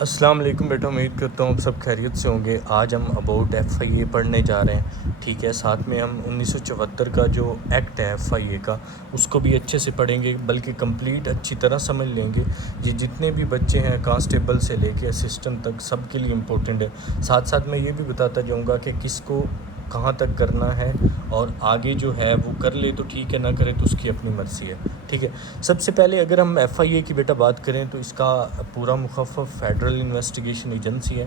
السلام علیکم بیٹا، امید کرتا ہوں آپ سب خیریت سے ہوں گے۔ آج ہم اباؤٹ ایف آئی اے پڑھنے جا رہے ہیں، ٹھیک ہے۔ ساتھ میں ہم 1974 کا جو ایکٹ ہے ایف آئی اے کا، اس کو بھی اچھے سے پڑھیں گے، بلکہ کمپلیٹ اچھی طرح سمجھ لیں گے۔ یہ جتنے بھی بچے ہیں کانسٹیبل سے لے کے اسسٹنٹ تک، سب کے لیے امپورٹنٹ ہے۔ ساتھ ساتھ میں یہ بھی بتاتا جاؤں گا کہ کس کو کہاں تک کرنا ہے، اور آگے جو ہے وہ کر لے تو ٹھیک ہے، نہ کرے تو اس کی اپنی مرضی ہے، ٹھیک ہے۔ سب سے پہلے اگر ہم ایف آئی اے کی بیٹا بات کریں تو اس کا پورا مخفف فیڈرل انویسٹیگیشن ایجنسی ہے۔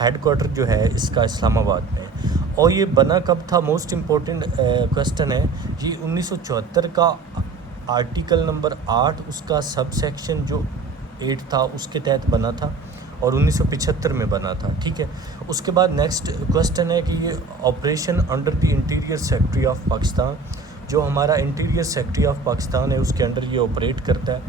ہیڈ کوارٹر جو ہے اس کا اسلام آباد میں ہے۔ اور یہ بنا کب تھا؟ موسٹ امپورٹنٹ کویسٹن ہے یہ 1974 کا آرٹیکل نمبر 8 اس کا سب سیکشن جو 8 تھا اس کے تحت بنا تھا، اور 1975 میں بنا تھا، ٹھیک ہے۔ اس کے بعد نیکسٹ کویسٹن ہے کہ یہ operation under the interior secretary of Pakistan, جو ہمارا انٹیریئر سیکٹری آف پاکستان ہے اس کے انڈر یہ آپریٹ کرتا ہے۔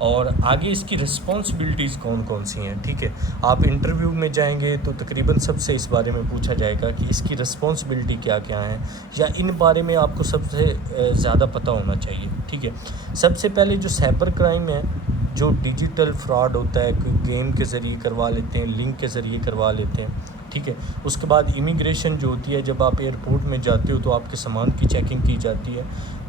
اور آگے اس کی رسپانسبلٹیز کون کون سی ہیں، ٹھیک ہے۔ آپ انٹرویو میں جائیں گے تو تقریباً سب سے اس بارے میں پوچھا جائے گا کہ اس کی رسپانسبلٹی کیا کیا ہیں، یا ان بارے میں آپ کو سب سے زیادہ پتہ ہونا چاہیے، ٹھیک ہے۔ سب سے پہلے جو سائبر کرائم ہے، جو ڈیجیٹل فراڈ ہوتا ہے، کوئی گیم کے ذریعے کروا لیتے ہیں، لنک کے ذریعے کروا لیتے ہیں، ٹھیک ہے۔ اس کے بعد امیگریشن جو ہوتی ہے، جب آپ ایئرپورٹ میں جاتے ہو تو آپ کے سامان کی چیکنگ کی جاتی ہے۔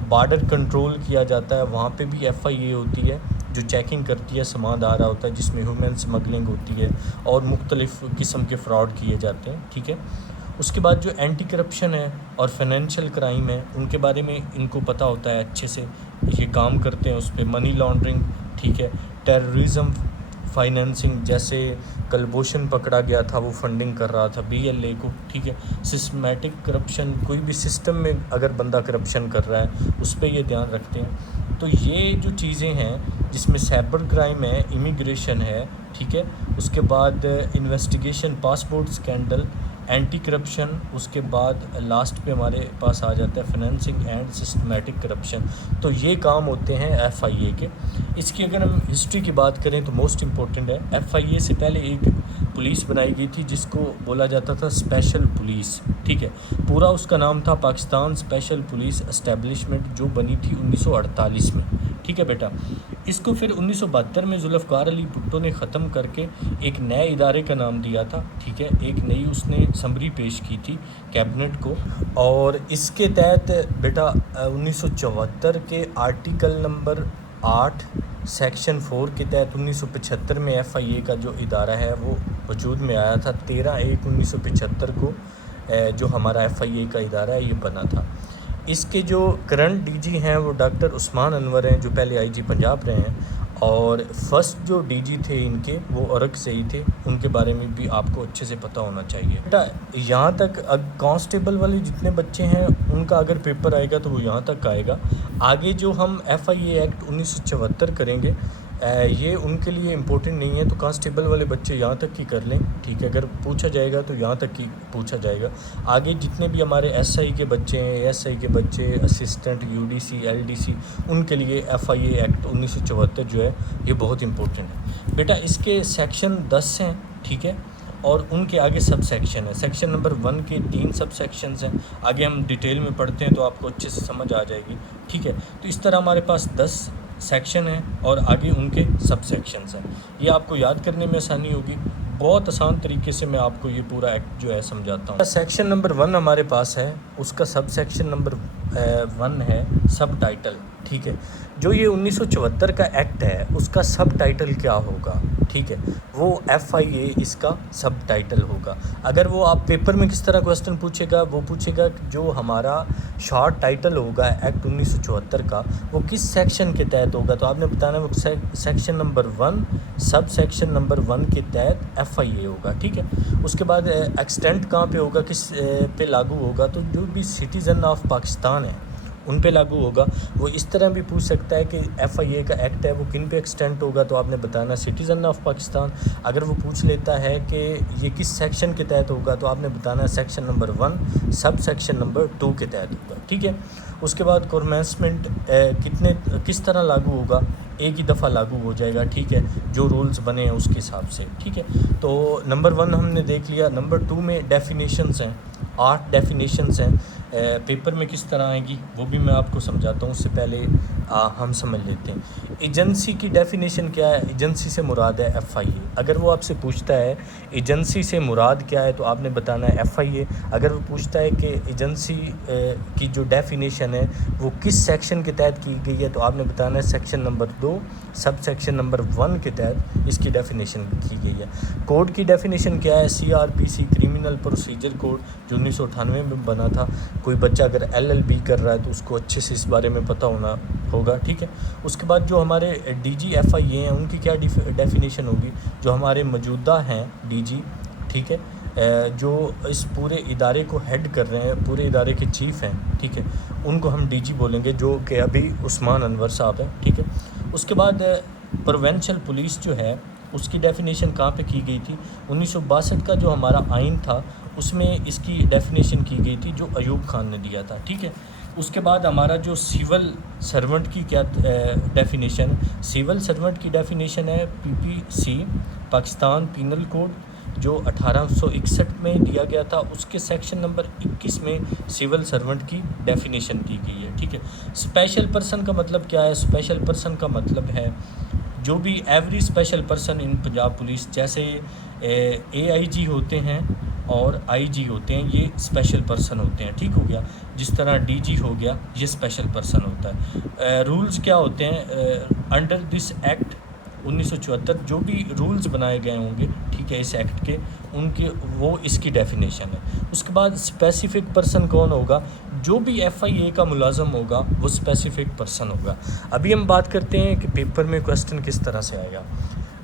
بارڈر کنٹرول کیا جاتا ہے، وہاں پہ بھی ایف آئی اے ہوتی ہے جو چیکنگ کرتی ہے، سامان آ رہا ہوتا ہے جس میں ہیومن اسمگلنگ ہوتی ہے، اور مختلف قسم کے فراڈ کیے جاتے ہیں، ٹھیک ہے۔ اس کے بعد جو اینٹی کرپشن ہے اور فائنینشیل کرائم ہے، ان کے بارے میں ان کو پتہ ہوتا ہے اچھے سے، یہ کام کرتے ہیں اس پہ۔ منی لانڈرنگ، ٹھیک ہے، ٹیررزم فائنینسنگ، جیسے کلبھوشن پکڑا گیا تھا، وہ فنڈنگ کر رہا تھا بی ایل اے کو، ٹھیک ہے۔ سسٹمیٹک کرپشن، کوئی بھی سسٹم میں اگر بندہ کرپشن کر رہا ہے اس پہ یہ دھیان رکھتے ہیں۔ تو یہ جو چیزیں ہیں جس میں سائبر کرائم ہے، امیگریشن ہے، ٹھیک ہے، اس کے بعد investigation passport scandal, anti corruption, اس کے بعد لاسٹ پہ ہمارے پاس آ جاتا ہے فائنینسنگ اینڈ سسٹمیٹک کرپشن۔ تو یہ کام ہوتے ہیں ایف آئی اے کے۔ اس کی اگر ہم ہسٹری کی بات کریں تو موسٹ امپورٹنٹ ہے، ایف آئی اے سے پہلے ایک پولیس بنائی گئی تھی جس کو بولا جاتا تھا اسپیشل پولیس، ٹھیک ہے۔ پورا اس کا نام تھا پاکستان اسپیشل پولیس اسٹیبلشمنٹ، جو بنی تھی 1948 میں، ٹھیک ہے بیٹا۔ اس کو پھر 1972 میں ذوالفقار علی بھٹو نے ختم کر کے ایک نئے ادارے کا نام دیا تھا، ٹھیک ہے۔ ایک نئی اس نے سمری پیش کی تھی کیبنٹ کو، اور اس کے تحت بیٹا 1974 کے آرٹیکل نمبر 8 سیکشن 4 کے تحت 1975 میں ایف آئی اے کا جو ادارہ ہے وہ وجود میں آیا تھا۔ 13/1/1975 کو جو ہمارا ایف آئی اے کا ادارہ ہے یہ بنا تھا۔ اس کے جو کرنٹ ڈی جی ہیں وہ ڈاکٹر عثمان انور ہیں، جو پہلے آئی جی پنجاب رہے ہیں، اور فرسٹ جو ڈی جی تھے ان کے وہ عرق سے ہی تھے، ان کے بارے میں بھی آپ کو اچھے سے پتہ ہونا چاہیے بیٹا۔ یہاں تک کانسٹیبل والے جتنے بچے ہیں ان کا اگر پیپر آئے گا تو وہ یہاں تک آئے گا۔ آگے جو ہم ایف آئی اے ایکٹ 1974 کریں گے یہ ان کے لیے امپورٹنٹ نہیں ہے، تو کانسٹیبل والے بچے یہاں تک کی کر لیں، ٹھیک ہے۔ اگر پوچھا جائے گا تو یہاں تک کی پوچھا جائے گا۔ آگے جتنے بھی ہمارے ایس آئی کے بچے ہیں، ایس آئی کے بچے، assistant, U D C, L D C, ان کے لیے ایف آئی اے ایکٹ 1974 جو ہے یہ بہت امپورٹنٹ ہے بیٹا۔ اس کے سیکشن 10 ہیں، ٹھیک ہے، اور ان کے آگے سب سیکشن ہے۔ سیکشن نمبر 1 کے 3 سب سیکشنز ہیں، آگے ہم ڈیٹیل میں پڑھتے ہیں تو آپ کو اچھے سے سمجھ آ جائے گی، ٹھیک ہے۔ تو اس طرح ہمارے پاس 10 سیکشن ہیں اور آگے ان کے سب سیکشنز ہیں۔ یہ آپ کو یاد کرنے میں آسانی ہوگی، بہت آسان طریقے سے میں آپ کو یہ پورا ایکٹ جو ہے سمجھاتا ہوں۔ سیکشن نمبر 1 ہمارے پاس ہے، اس کا سب سیکشن نمبر 1 ہے سب ٹائٹل، ٹھیک ہے۔ جو یہ 1974 کا ایکٹ ہے اس کا سب ٹائٹل کیا ہوگا، ٹھیک ہے، وہ ایف آئی اے اس کا سب ٹائٹل ہوگا۔ اگر وہ آپ پیپر میں کس طرح کویسچن پوچھے گا، وہ پوچھے گا جو ہمارا شارٹ ٹائٹل ہوگا ایکٹ 1974 کا وہ کس سیکشن کے تحت ہوگا، تو آپ نے بتانا وہ سیکشن نمبر 1 سب سیکشن نمبر 1 کے تحت ایف آئی اے ہوگا، ٹھیک ہے۔ اس کے بعد ایکسٹینٹ کہاں پہ ہوگا، کس پہ لاگو ہوگا، تو جو بھی سٹیزن آف پاکستان ہے ان پہ لاگو ہوگا۔ وہ اس طرح بھی پوچھ سکتا ہے کہ ایف آئی اے کا ایکٹ ہے وہ کن پہ ایکسٹینٹ ہوگا، تو آپ نے بتانا سٹیزن آف پاکستان۔ اگر وہ پوچھ لیتا ہے کہ یہ کس سیکشن کے تحت ہوگا، تو آپ نے بتانا سیکشن نمبر 1 سب سیکشن نمبر 2 کے تحت ہوگا، ٹھیک ہے۔ اس کے بعد کورمنسمنٹ کس طرح لاگو ہوگا، ایک ہی دفعہ لاگو ہو جائے گا، ٹھیک ہے، جو رولز بنے ہیں اس کے حساب سے، ٹھیک ہے۔ تو نمبر 1 ہم نے دیکھ لیا۔ نمبر 2 میں ڈیفینیشنز ہیں، 8 ڈیفینیشنز ہیں پیپر میں کس طرح آئیں گی وہ بھی میں آپ کو سمجھاتا ہوں. اس سے پہلے ہم سمجھ لیتے ہیں ایجنسی کی ڈیفینیشن کیا ہے. ایجنسی سے مراد ہے ایف آئی اے. اگر وہ آپ سے پوچھتا ہے ایجنسی سے مراد کیا ہے تو آپ نے بتانا ہے ایف آئی اے. اگر وہ پوچھتا ہے کہ ایجنسی کی جو ڈیفینیشن ہے وہ کس سیکشن کے تحت کی گئی ہے تو آپ نے بتانا ہے سیکشن نمبر 2 سب سیکشن نمبر 1 کے تحت اس کی ڈیفینیشن کی گئی ہے. کوڈ کی ڈیفینیشن کیا ہے. سی آر پی سی کرمنل پروسیجر کوڈ جو 1998 میں بنا تھا. کوئی بچہ اگر ایل ایل بی کر رہا ہے تو اس کو اچھے سے اس بارے میں پتہ ہونا ہوگا. ٹھیک ہے. اس کے بعد جو ہمارے ڈی جی ایف آئی اے ہیں ان کی کیا ڈیفینیشن ہوگی. جو ہمارے موجودہ ہیں ڈی جی, ٹھیک ہے, جو اس پورے ادارے کو ہیڈ کر رہے ہیں, پورے ادارے کے چیف ہیں, ٹھیک ہے, ان کو ہم ڈی جی بولیں گے جو کہ ابھی عثمان انور صاحب ہیں. ٹھیک ہے. اس کے بعد پروونشل پولیس جو ہے اس کی ڈیفینیشن کہاں پہ کی گئی تھی. 1962 کا جو ہمارا آئین تھا اس میں اس کی ڈیفینیشن کی گئی تھی جو ایوب خان نے دیا تھا. ٹھیک ہے. اس کے بعد ہمارا جو سول سرونٹ کی کیا ڈیفینیشن. سول سرونٹ کی ڈیفینیشن ہے پی پی سی پاکستان پینل کوڈ جو 1861 میں دیا گیا تھا. اس کے سیکشن نمبر 21 میں سول سرونٹ کی ڈیفینیشن کی گئی ہے. ٹھیک ہے. اسپیشل پرسن کا مطلب کیا ہے. اسپیشل پرسن کا مطلب ہے جو بھی every special person in Punjab police, جیسے اے آئی جی ہوتے ہیں اور آئی جی ہوتے ہیں, یہ اسپیشل پرسن ہوتے ہیں. ٹھیک ہو گیا. جس طرح ڈی جی ہو گیا یہ اسپیشل پرسن ہوتا ہے. رولز کیا ہوتے ہیں انڈر دس ایکٹ 1974 جو بھی رولز بنائے گئے ہوں گے, ٹھیک ہے, اس ایکٹ کے, ان کے وہ اس کی ڈیفینیشن ہے. اس کے بعد اسپیسیفک پرسن کون ہوگا. جو بھی ایف آئی اے کا ملازم ہوگا وہ اسپیسیفک پرسن ہوگا. ابھی ہم بات کرتے ہیں کہ پیپر میں کویسچن کس طرح سے آئے گا.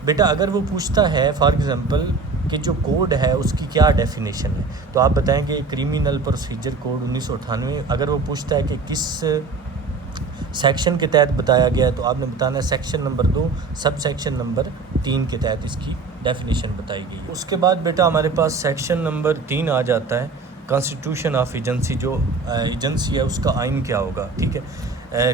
بیٹا اگر وہ پوچھتا ہے فار ایگزامپل کہ جو کوڈ ہے اس کی کیا ڈیفینیشن ہے تو آپ بتائیں گے کرمنل پروسیجر کوڈ 1998. اگر وہ پوچھتا ہے کہ کس سیکشن کے تحت بتایا گیا ہے تو آپ نے بتانا ہے سیکشن نمبر 2 سب سیکشن نمبر 3 کے تحت اس کی ڈیفینیشن بتائی گئی ہے. اس کے بعد بیٹا ہمارے پاس سیکشن نمبر 3 آ جاتا ہے کانسٹیٹیوشن آف ایجنسی. جو ایجنسی ہے اس کا آئین کیا ہوگا. ٹھیک ہے.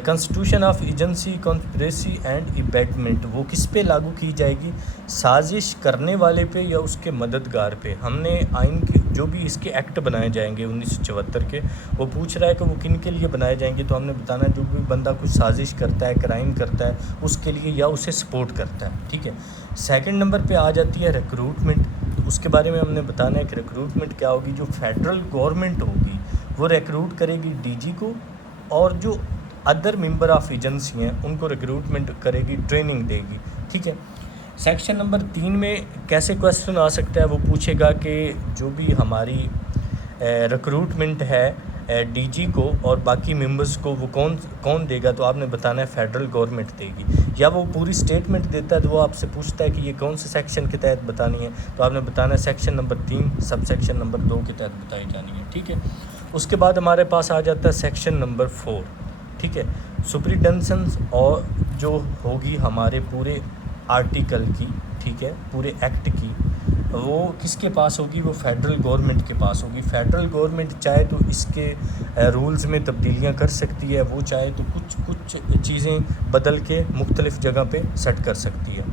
Constitution of agency conspiracy and abetment وہ کس پہ لاگو کی جائے گی. سازش کرنے والے پہ یا اس کے مددگار پہ. ہم نے آئین کے جو بھی اس کے ایکٹ بنائے جائیں گے 1974 کے, وہ پوچھ رہا ہے کہ وہ کن کے لیے بنائے جائیں گے تو ہم نے بتانا ہے جو بھی بندہ کچھ سازش کرتا ہے, کرائم کرتا ہے, اس کے لیے یا اسے سپورٹ کرتا ہے. ٹھیک ہے. سیکنڈ نمبر پہ آ جاتی ہے ریکروٹمنٹ. تو اس کے بارے میں ہم نے بتانا ہے کہ ریکروٹمنٹ کیا ہوگی. جو فیڈرل گورنمنٹ ہوگی وہ ریکروٹ کرے گی ڈی جی کو, اور جو ادر ممبر آف ایجنسی ہیں ان کو ریکروٹمنٹ کرے گی, ٹریننگ دے گی. ٹھیک ہے. سیکشن نمبر 3 میں کیسے کویسچن آ سکتا ہے. وہ پوچھے گا کہ جو بھی ہماری ریکروٹمنٹ ہے ڈی جی کو اور باقی ممبرس کو وہ کون دے گا تو آپ نے بتانا ہے فیڈرل گورنمنٹ دے گی. یا وہ پوری اسٹیٹمنٹ دیتا ہے تو وہ آپ سے پوچھتا ہے کہ یہ کون سے سیکشن کے تحت بتانی ہے تو آپ نے بتانا ہے سیکشن نمبر 3 سب سیکشن نمبر 2 کے تحت بتائی جانی ہے. ٹھیک ہے. اس کے بعد ہمارے پاس آ جاتا ہے سیکشن نمبر 4. ٹھیک ہے. سپریڈنسنس اور جو ہوگی ہمارے پورے آرٹیکل کی, ٹھیک ہے, پورے ایکٹ کی, وہ کس کے پاس ہوگی. وہ فیڈرل گورنمنٹ کے پاس ہوگی. فیڈرل گورنمنٹ چاہے تو اس کے رولز میں تبدیلیاں کر سکتی ہے, وہ چاہے تو کچھ چیزیں بدل کے مختلف جگہ پہ سیٹ کر سکتی ہے.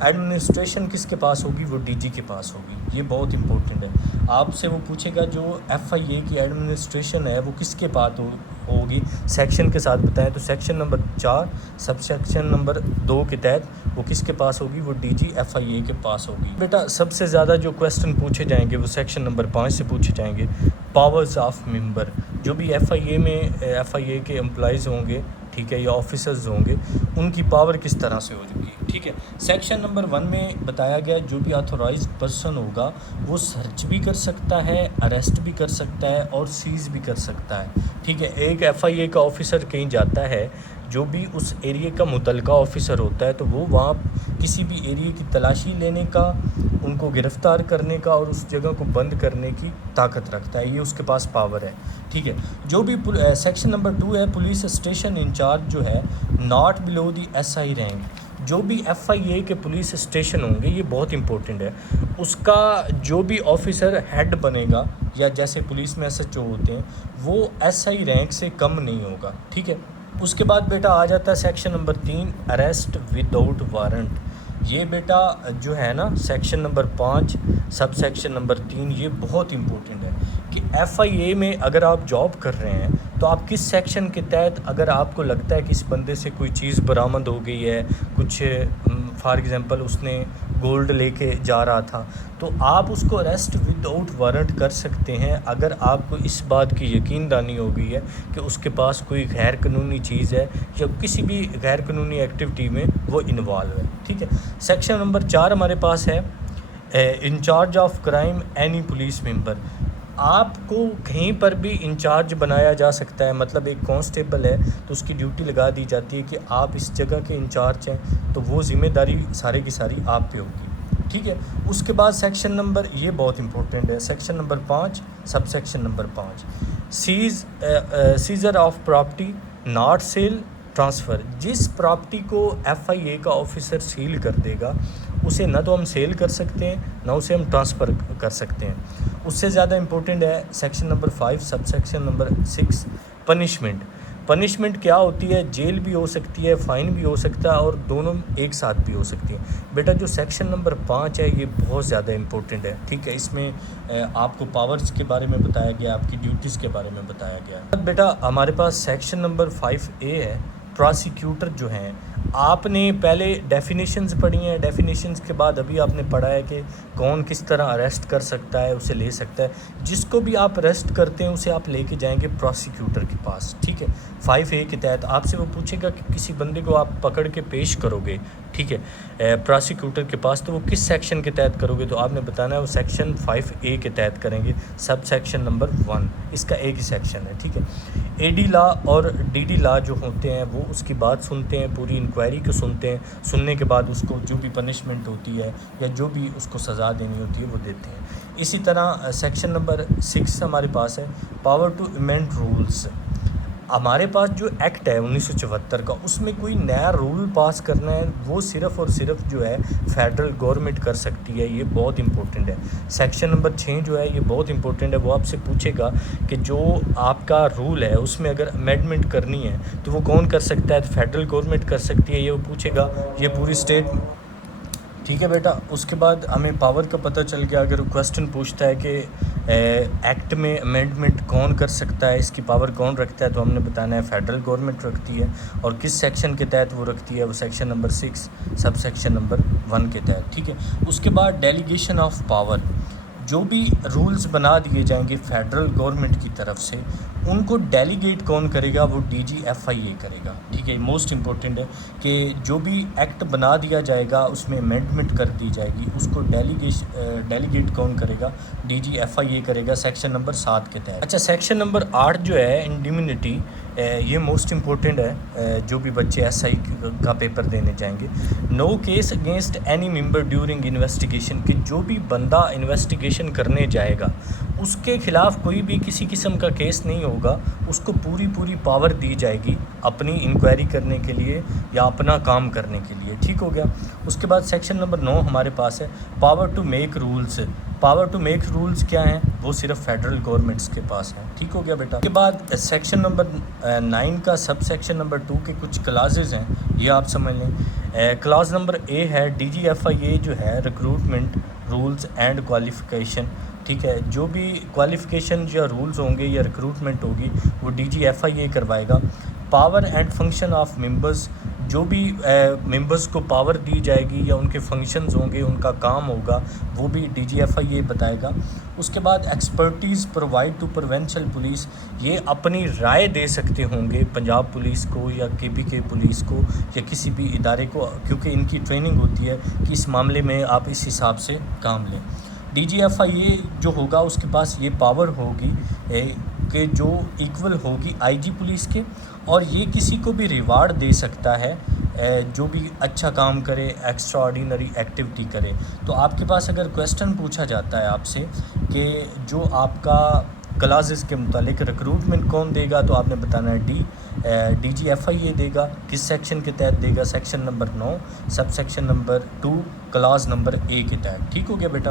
ایڈمنسٹریشن کس کے پاس ہوگی. وہ ڈی جی کے پاس ہوگی. یہ بہت امپورٹنٹ ہے. آپ سے وہ پوچھے گا جو ایف آئی اے کی ایڈمنسٹریشن ہے وہ کس کے پاس ہوگی. سیکشن کے ساتھ بتائیں تو سیکشن نمبر 4 سب سیکشن نمبر 2 کے تحت وہ کس کے پاس ہوگی. وہ ڈی جی ایف آئی اے کے پاس ہوگی. بیٹا سب سے زیادہ جو کویسچن پوچھے جائیں گے وہ سیکشن نمبر 5 سے پوچھے جائیں گے. Powers of member. جو بھی ایف آئی اے میں ایف آئی اے کے امپلائیز ہوں گے, ٹھیک ہے, یا آفیسرز ہوں گے, ان کی پاور کس طرح سے ہوگی. ٹھیک ہے. سیکشن نمبر 1 میں بتایا گیا جو بھی آتھورائزڈ پرسن ہوگا وہ سرچ بھی کر سکتا ہے, اریسٹ بھی کر سکتا ہے اور سیز بھی کر سکتا ہے. ٹھیک ہے. ایک ایف آئی اے کا آفیسر کہیں جاتا ہے, جو بھی اس ایریے کا متعلقہ آفیسر ہوتا ہے تو وہ وہاں کسی بھی ایریے کی تلاشی لینے کا, ان کو گرفتار کرنے کا اور اس جگہ کو بند کرنے کی طاقت رکھتا ہے. یہ اس کے پاس پاور ہے. ٹھیک ہے. جو بھی سیکشن نمبر 2 ہے پولیس اسٹیشن انچارج جو ہے not below the S I rank. جو بھی ایف آئی اے کے پولیس اسٹیشن ہوں گے, یہ بہت امپورٹنٹ ہے, اس کا جو بھی آفیسر ہیڈ بنے گا یا جیسے پولیس میں ایس ایچ او ہوتے ہیں وہ ایس آئی رینک سے کم نہیں ہوگا. ٹھیک ہے. اس کے بعد بیٹا آ جاتا ہے section number 3 arrest without warrant. یہ بیٹا جو ہے نا section number 5 sub section number 3 یہ بہت امپورٹنٹ ہے کہ ایف آئی اے میں اگر آپ جاب کر رہے ہیں تو آپ کس سیکشن کے تحت، اگر آپ کو لگتا ہے کہ اس بندے سے کوئی چیز برآمد ہو گئی ہے، کچھ فار ایگزامپل اس نے گولڈ لے کے جا رہا تھا، تو آپ اس کو اریسٹ ود آؤٹ وارنٹ کر سکتے ہیں اگر آپ کو اس بات کی یقین دانی ہو گئی ہے کہ اس کے پاس کوئی غیر قانونی چیز ہے یا کسی بھی غیر قانونی ایکٹیویٹی میں وہ انوالو ہے، ٹھیک ہے۔ سیکشن نمبر 4 ہمارے پاس ہے in charge of crime any police member. آپ کو کہیں پر بھی انچارج بنایا جا سکتا ہے، مطلب ایک کانسٹیبل ہے تو اس کی ڈیوٹی لگا دی جاتی ہے کہ آپ اس جگہ کے انچارج ہیں، تو وہ ذمہ داری سارے کی ساری آپ پہ ہوگی، ٹھیک ہے۔ اس کے بعد سیکشن نمبر، یہ بہت امپورٹنٹ ہے، section number 5 sub section number 5 seizure of property not sale transfer. جس پراپرٹی کو ایف آئی اے کا آفیسر سیل کر دے گا اسے نہ تو ہم سیل کر سکتے ہیں نہ اسے ہم ٹرانسفر کر سکتے ہیں۔ اس سے زیادہ امپورٹنٹ ہے section number 5 sub section number 6 punishment. Punishment کیا ہوتی ہے؟ جیل بھی ہو سکتی ہے، فائن بھی ہو سکتا ہے، اور دونوں ایک ساتھ بھی ہو سکتی ہیں۔ بیٹا جو سیکشن نمبر 5 ہے یہ بہت زیادہ امپورٹنٹ ہے، ٹھیک ہے۔ اس میں آپ کو پاورز کے بارے میں بتایا گیا، آپ کی ڈیوٹیز کے بارے میں بتایا گیا ہے۔ بیٹا ہمارے پاس سیکشن نمبر 5A ہے، پراسیکیوٹر جو ہیں۔ آپ نے پہلے ڈیفینیشنز پڑھی ہیں، ڈیفینیشنز کے بعد ابھی آپ نے پڑھا ہے کہ کون کس طرح اریسٹ کر سکتا ہے، اسے لے سکتا ہے۔ جس کو بھی آپ اریسٹ کرتے ہیں اسے آپ لے کے جائیں گے پراسیکیوٹر کے پاس، ٹھیک ہے۔ 5A کے تحت آپ سے وہ پوچھے گا کہ کسی بندے کو آپ پکڑ کے پیش کرو گے، ٹھیک ہے، پراسیکیوٹر کے پاس، تو وہ کس سیکشن کے تحت کرو گے؟ تو آپ نے بتانا ہے وہ سیکشن 5A کے تحت کریں گے، سب سیکشن نمبر 1، اس کا ایک ہی سیکشن ہے، ٹھیک ہے۔ اے ڈی لا اور ڈی ڈی لا جو ہوتے ہیں وہ اس کی بات سنتے ہیں، پوری انکوائری کو سنتے ہیں، سننے کے بعد اس کو جو بھی پنشمنٹ ہوتی ہے یا جو بھی اس کو سزا دینی ہوتی ہے وہ دیتے ہیں۔ اسی طرح سیکشن نمبر 6 ہمارے پاس ہے پاور ٹو ایمینڈ رولز۔ ہمارے پاس جو ایکٹ ہے 1974 کا، اس میں کوئی نیا رول پاس کرنا ہے وہ صرف اور صرف جو ہے فیڈرل گورنمنٹ کر سکتی ہے، یہ بہت امپورٹنٹ ہے۔ سیکشن نمبر 6 جو ہے یہ بہت امپورٹنٹ ہے، وہ آپ سے پوچھے گا کہ جو آپ کا رول ہے اس میں اگر امینڈمنٹ کرنی ہے تو وہ کون کر سکتا ہے؟ فیڈرل گورنمنٹ کر سکتی ہے، یہ وہ پوچھے گا، یہ پوری اسٹیٹ، ٹھیک ہے بیٹا۔ اس کے بعد ہمیں پاور کا پتہ چل گیا، اگر کویسچن پوچھتا ہے کہ ایکٹ میں امینڈمنٹ کون کر سکتا ہے، اس کی پاور کون رکھتا ہے، تو ہم نے بتانا ہے فیڈرل گورنمنٹ رکھتی ہے، اور کس سیکشن کے تحت وہ رکھتی ہے، وہ سیکشن نمبر 6 سب سیکشن نمبر 1 کے تحت، ٹھیک ہے۔ اس کے بعد ڈیلیگیشن آف پاور، جو بھی رولز بنا دیے جائیں گے فیڈرل گورنمنٹ کی طرف سے ان کو ڈیلیگیٹ کون کرے گا؟ وہ ڈی جی ایف آئی اے کرے گا، ٹھیک ہے۔ موسٹ امپورٹنٹ ہے کہ جو بھی ایکٹ بنا دیا جائے گا اس میں امینڈمنٹ کر دی جائے گی، اس کو ڈیلیگیٹ کون کرے گا؟ ڈی جی ایف آئی اے کرے گا، سیکشن نمبر 7 کے تحت۔ اچھا سیکشن نمبر 8 جو ہے انڈیمنیٹی، یہ موسٹ امپورٹنٹ ہے، جو بھی بچے ایس آئی کا پیپر دینے جائیں گے۔ No case against any member during investigation, کہ جو بھی بندہ انویسٹیگیشن کرنے جائے گا اس کے خلاف کوئی بھی کسی قسم کا کیس نہیں ہوگا، اس کو پوری پاور دی جائے گی اپنی انکوائری کرنے کے لیے یا اپنا کام کرنے کے لیے، ٹھیک ہو گیا۔ اس کے بعد سیکشن نمبر 9 ہمارے پاس ہے power to make rules. Power to make rules کیا ہیں؟ وہ صرف فیڈرل گورنمنٹس کے پاس ہیں، ٹھیک ہو گیا بیٹا۔ اس کے بعد سیکشن نمبر 9 کا سب سیکشن نمبر 2 کے کچھ کلازز ہیں، یہ آپ سمجھ لیں۔ کلاز نمبر A ہے ڈی جی ایف آئی اے جو ہے ریکروٹمنٹ رولز اینڈ کوالیفیکیشن، ٹھیک ہے۔ جو بھی کوالیفیکیشن یا رولز ہوں گے یا ریکروٹمنٹ ہوگی وہ D G F I A کروائے گا۔ Power and function of members, جو بھی ممبرز کو پاور دی جائے گی یا ان کے فنکشنز ہوں گے، ان کا کام ہوگا، وہ بھی ڈی جی ایف آئی اے بتائے گا۔ اس کے بعد expertise provide to provincial police, یہ اپنی رائے دے سکتے ہوں گے پنجاب پولیس کو یا کے پی کے پولیس کو یا کسی بھی ادارے کو، کیونکہ ان کی ٹریننگ ہوتی ہے کہ اس معاملے میں آپ اس حساب سے کام لیں۔ ڈی جی ایف آئی اے جو ہوگا اس کے پاس یہ پاور ہوگی کہ جو ایکول ہوگی آئی جی پولیس کے، اور یہ کسی کو بھی ریوارڈ دے سکتا ہے جو بھی اچھا کام کرے، ایکسٹرا آرڈینری ایکٹیویٹی کرے۔ تو آپ کے پاس اگر کویسچن پوچھا جاتا ہے آپ سے کہ جو آپ کا کلازز کے متعلق ریکروٹمنٹ کون دے گا، تو آپ نے بتانا ہے ڈی جی ایف آئی اے دے گا۔ کس سیکشن کے تحت دے گا؟ Section number 9 sub section number 2 clause number A کے تحت، ٹھیک ہو گیا بیٹا۔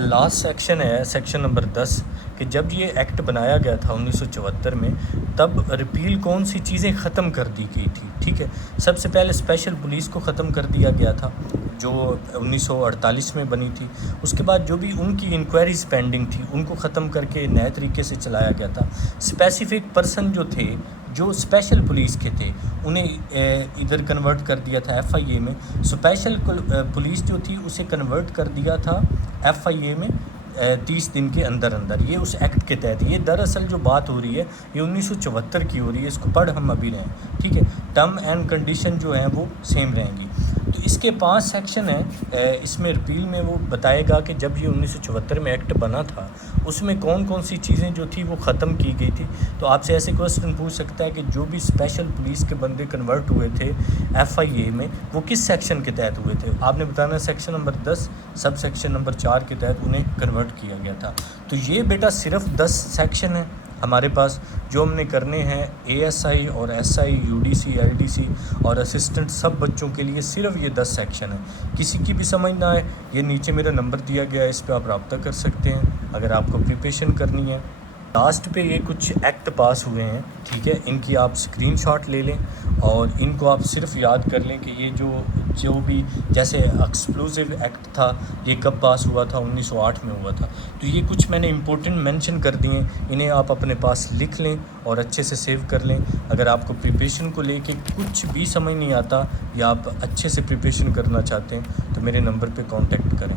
لاسٹ سیکشن ہے سیکشن نمبر 10 کہ جب یہ ایکٹ بنایا گیا تھا 1974 میں، تب ریپیل کون سی چیزیں ختم کر دی گئی تھی، ٹھیک ہے۔ سب سے پہلے اسپیشل پولیس کو ختم کر دیا گیا تھا، جو 1948 میں بنی تھی، اس کے بعد جو بھی ان کی انکوائریز پینڈنگ تھی ان کو ختم کر کے نئے طریقے سے چلایا گیا تھا۔ اسپیسیفک پرسن جو تھے جو اسپیشل پولیس کے تھے انہیں ادھر کنورٹ کر دیا تھا ایف آئی اے میں۔ اسپیشل پولیس جو تھی اسے کنورٹ کر دیا تھا ایف آئی اے میں 30 دن کے اندر اندر۔ یہ اس ایکٹ کے تحت، یہ دراصل جو بات ہو رہی ہے یہ 1974 کی ہو رہی ہے، اس کو پڑھ ہم ابھی رہے ہیں، ٹھیک ہے۔ ٹرم اینڈ کنڈیشن جو ہیں وہ سیم رہیں گی۔ تو اس کے 5 سیکشن ہیں، اس میں ریپیل میں وہ بتائے گا کہ جب یہ 1974 میں ایکٹ بنا تھا اس میں کون کون سی چیزیں جو تھی وہ ختم کی گئی تھی۔ تو آپ سے ایسے کوسچن پوچھ سکتا ہے کہ جو بھی اسپیشل پولیس کے بندے کنورٹ ہوئے تھے ایف آئی اے میں وہ کس سیکشن کے تحت ہوئے تھے، آپ نے بتانا سیکشن نمبر 10 سب سیکشن نمبر 4 کے تحت انہیں کنورٹ کیا گیا تھا۔ تو یہ بیٹا صرف 10 سیکشن ہیں ہمارے پاس جو ہم نے کرنے ہیں اے ایس آئی اور S I, U D C, L D C اور اسسٹنٹ، سب بچوں کے لیے صرف یہ 10 سیکشن ہیں۔ کسی کی بھی سمجھ نہ آئے یہ نیچے میرا نمبر دیا گیا ہے، اس پہ آپ رابطہ کر سکتے ہیں اگر آپ کو پریپریشن کرنی ہے۔ لاسٹ پہ یہ کچھ ایکٹ پاس ہوئے ہیں، ٹھیک ہے، ان کی آپ اسکرین شاٹ لے لیں اور ان کو آپ صرف یاد کر لیں کہ یہ جو بھی جیسے ایکسپلوزو ایکٹ تھا یہ کب پاس ہوا تھا، 1908 میں ہوا تھا۔ تو یہ کچھ میں نے امپورٹنٹ مینشن کر دیے ہیں، انہیں آپ اپنے پاس لکھ لیں اور اچھے سے سیو کر لیں۔ اگر آپ کو پریپریشن کو لے کے کچھ بھی سمجھ نہیں آتا یا آپ اچھے سے پریپریشن کرنا چاہتے ہیں تو میرے نمبر پہ کانٹیکٹ کریں۔